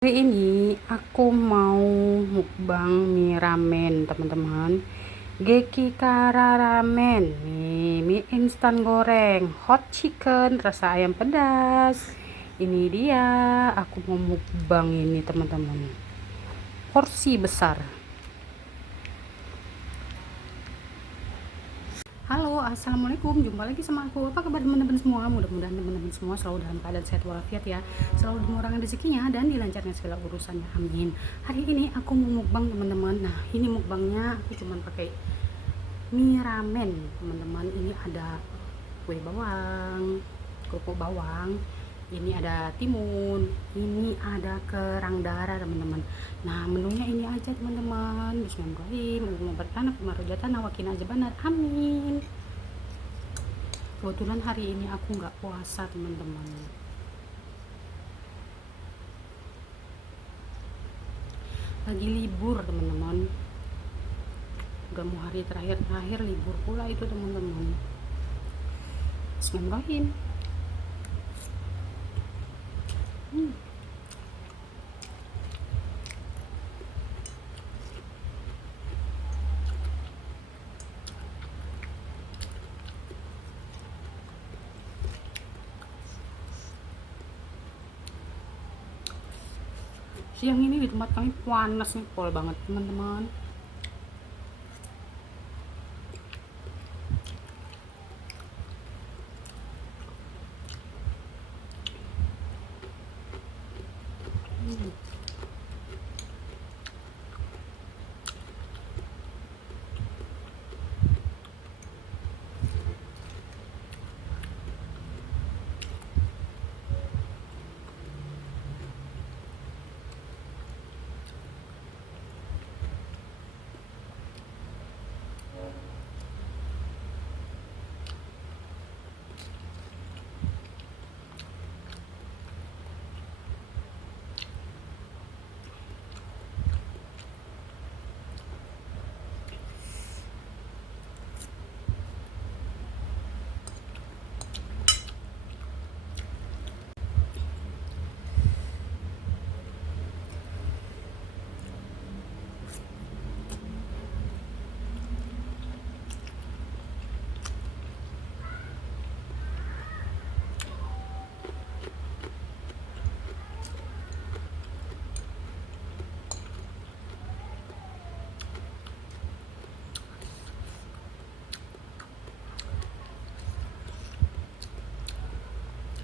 Hari ini aku mau mukbang mie ramen, teman-teman. Geki Kara Ramen, nih mie instan goreng, hot chicken, rasa ayam pedas. Ini dia, aku mau mukbang ini, teman-teman. Porsi besar. Halo, assalamualaikum. Jumpa lagi sama aku. Apa kabar teman-teman semua? Mudah-mudahan teman-teman semua selalu dalam keadaan sehat walafiat ya. Selalu dimurahkan rezekinya dan dilancarkan segala urusannya. Amin. Hari ini aku mau mukbang, teman-teman. Nah, ini mukbangnya aku cuma pakai mie ramen, teman-teman. Ini ada kue bawang, kerupuk bawang. Ini ada timun, ini ada kerang darah, teman-teman. Nah, menunya ini aja, teman-teman. Bismillahirrahmanirrahim. Allahumma barik lana fima razaqtana wa qina adzabannar. Amin. Kebetulan hari ini aku nggak puasa, teman-teman. Lagi libur, teman-teman. Udah mau hari terakhir libur pula itu, teman-teman. Bismillahirrahmanirrahim. Siang ini di tempat kami panas nih, pol banget, teman-teman.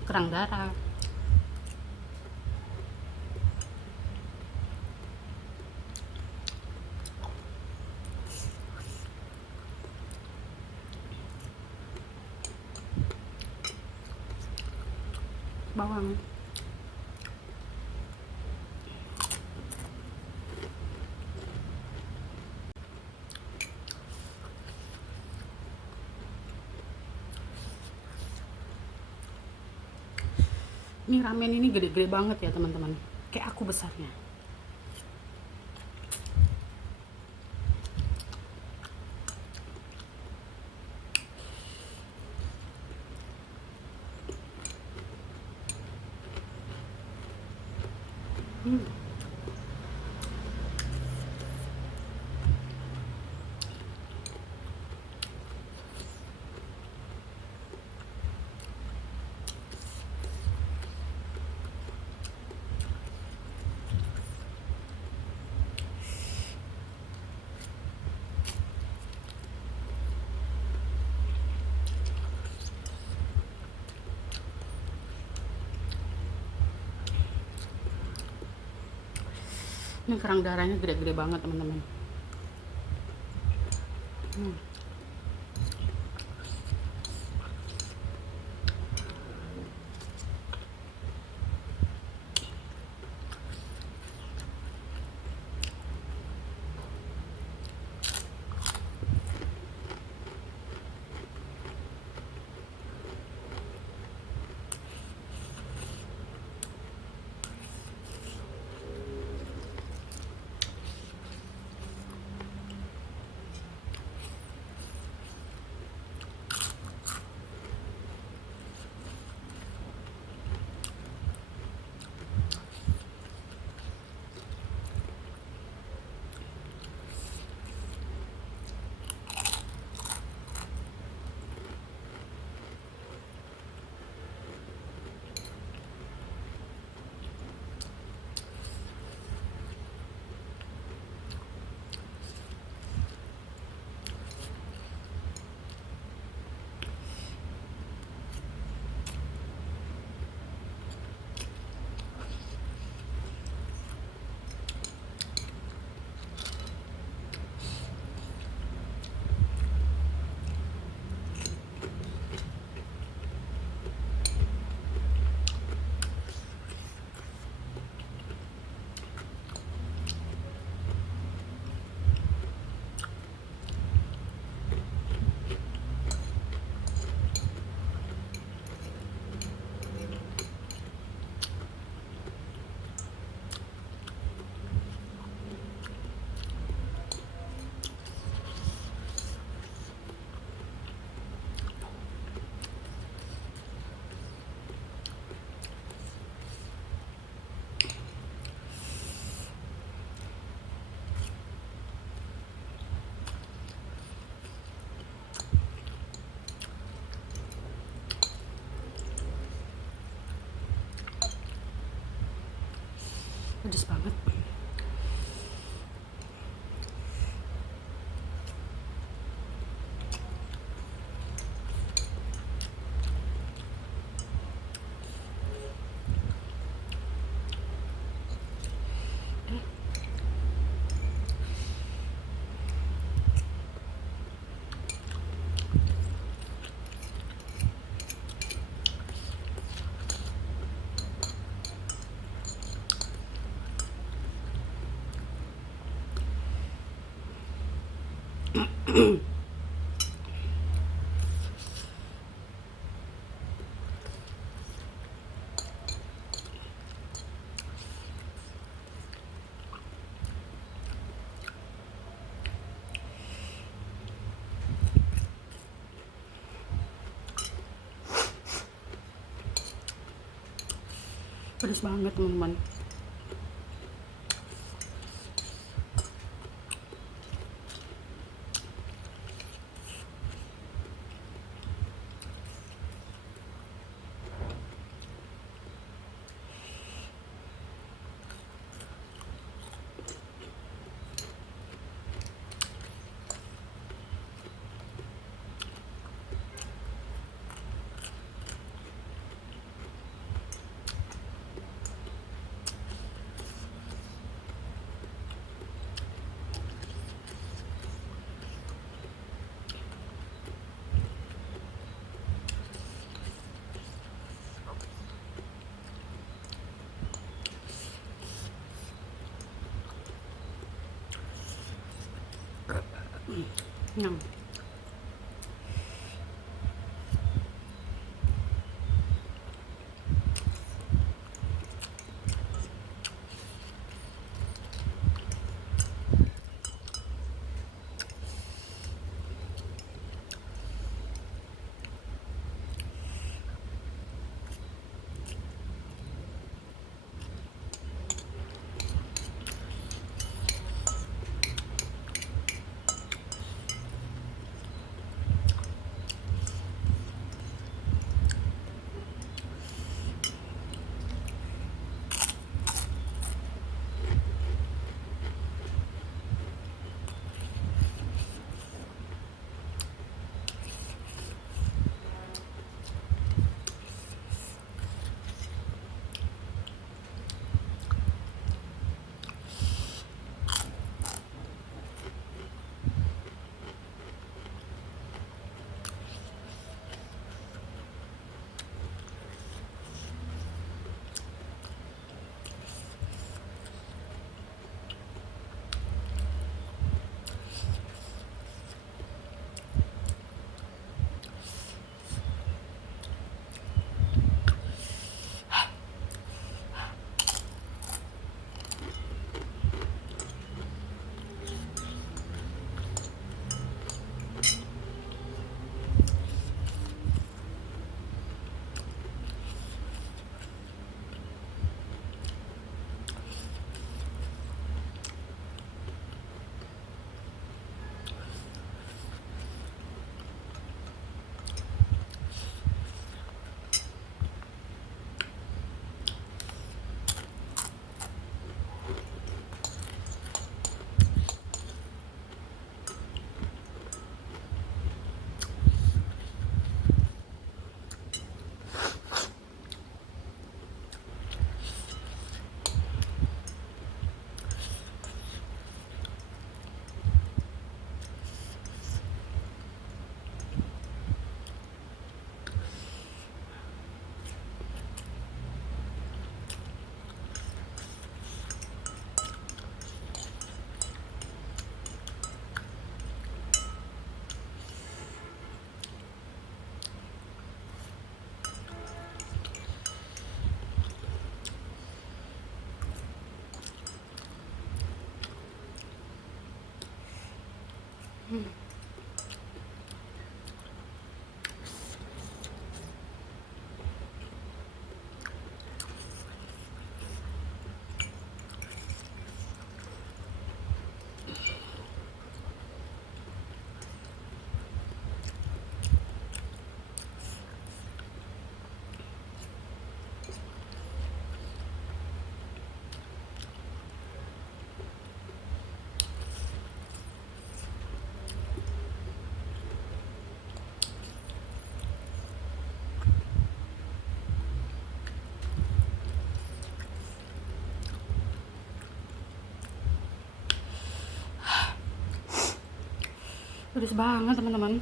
Kerang darah. Bawang. Ini ramen ini gede-gede banget ya, teman-teman. Kayak aku besarnya. Ini kerang darahnya gede-gede banget, teman-teman. pedes banget. Pedes banget teman-teman. Nyam. Pedes banget teman-teman.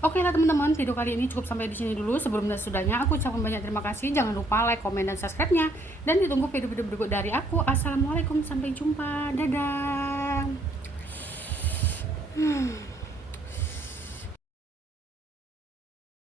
Oke lah teman-teman, video kali ini cukup sampai di sini dulu. Sebelum dan sesudahnya aku ucapkan banyak terima kasih. Jangan lupa like, komen, dan subscribe-nya. Dan ditunggu video-video berikut dari aku. Assalamualaikum, sampai jumpa. Dadah.